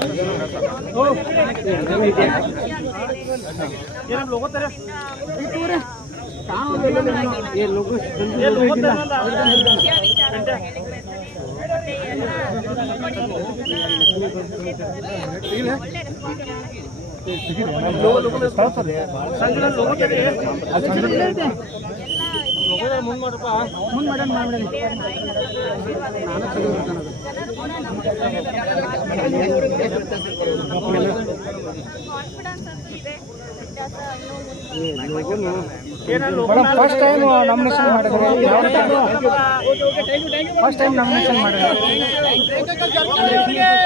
ಸಂಜೆ ಲೋಕ ಅದೇ ಸಂಜೆ ಲೋಕ ಅದೇ ಅದು ಸಂಜೆ ಲೋಕ ಅದೇ ಮುನ್ ಮಾಡಪ್ಪ ಮುನ್ ಮಾಡನ್ ಮಾಡ್ಬಿಡಿ ನಾನು ಫಸ್ಟ್ ಟೈಮ್ ನಾಮಿನೇಷನ್ ಮಾಡಿದ್ರೆ ಫಸ್ಟ್ ಟೈಮ್ ನಾಮಿನೇಷನ್ ಮಾಡಿದ್ರೆ